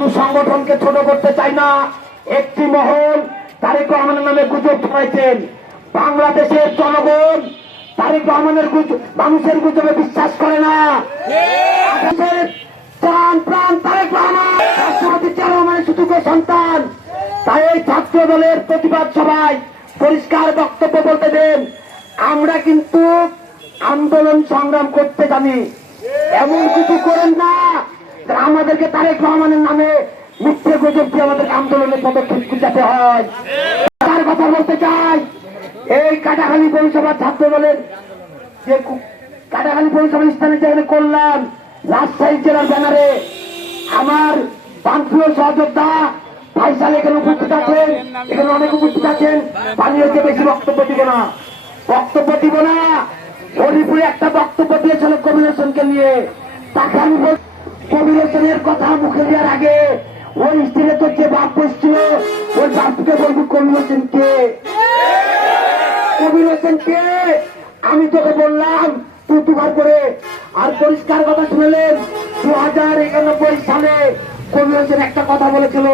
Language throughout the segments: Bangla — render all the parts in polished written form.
কোন সংগঠনকে ছোট করতে চাই না। একটি মহল তারেক রহমানের নামে গুজব ছড়াইছেন। বাংলাদেশের জনগণ তারেক রহমানের মানুষের গুজবে বিশ্বাস করে না। প্রাণ প্রাণ তারেক রহমান, রাষ্ট্রপতি জিয়া রহমানের সুযোগ্য সন্তান। তাই এই ছাত্র দলের প্রতিবাদ সভায় পরিষ্কার বক্তব্য বলতে দেন, আমরা কিন্তু আন্দোলন সংগ্রাম করতে জানি। এমন কিছু করেন না আমাদেরকে তারেক রহমানের নামে মিথ্যে গুজব দিয়ে আমাদেরকে আন্দোলনের পদক্ষেপ গুছাতে হয়। তার কথা বলতে চাই, এই কাটাখালী পৌরসভার ছাত্র দলের যে কাটাখালী পৌরসভার স্থানে যেখানে করলাম, রাজশাহী জেলার ব্যানারে আমার প্রান্তীয় সহযোদ্ধা ফাইসাল এখানে উপস্থিত আছেন, এখানে অনেক উপস্থিত আছেন। পানি হচ্ছে বেশি বক্তব্য দিব না। হরিপুরে একটা বক্তব্য দিয়েছিল কবির হোসেনকে নিয়ে। তাকে আমি কবির হোসেনের কথা মুখে দেওয়ার আগে ওই স্ত্রীর তো যে বাপ বসছিল, ওই বাপকে বলবো কবির হোসেনকে। কবির হোসেনকে আমি তোকে বললাম তুই দুবার করে। আর পরিষ্কার কথা শুনলেন, 2091 সালে কবির হোসেন একটা কথা বলেছিল,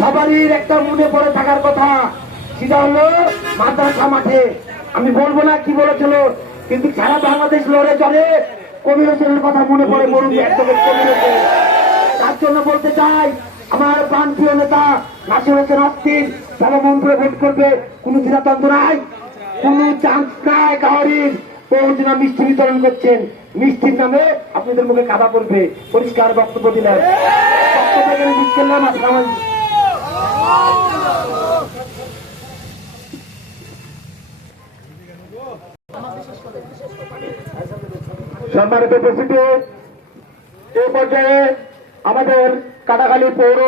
সবারই একটা মনে পড়ে থাকার কথা, সেটা হলো মাদ্রাসা মাঠে। আমি বলবো না কি বলেছিল, কিন্তু সারা বাংলাদেশ লড়ে চলে কবির হোসেনের কথা মনে পড়ে। মরুন একদম কবির হোসেন। তার জন্য বলতে চাই, আমার প্রান্তীয় নেতা নাসির হোসেন অস্থির তারা মন্ত্রে ভোট করবে, কোন দ্বিধাদ্বন্দ্ব নাই, কোন চান্স নাই। কাহারির প্রয়োজনা মিষ্টি বিতরণ করছেন, মিষ্টির নামে আপনাদের মুখে কাদা করবে। পরিষ্কার বক্তব্য দিলেন, বক্তব্য মিস করলাম। আসসালাম। সম্মানিত উপস্থিতি, এ পর্যায়ে আমাদের কাটাখালী পৌর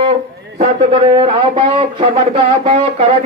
ছাত্র দলের আহ্বায়ক, সম্মানিত আহ্বায়ক কারা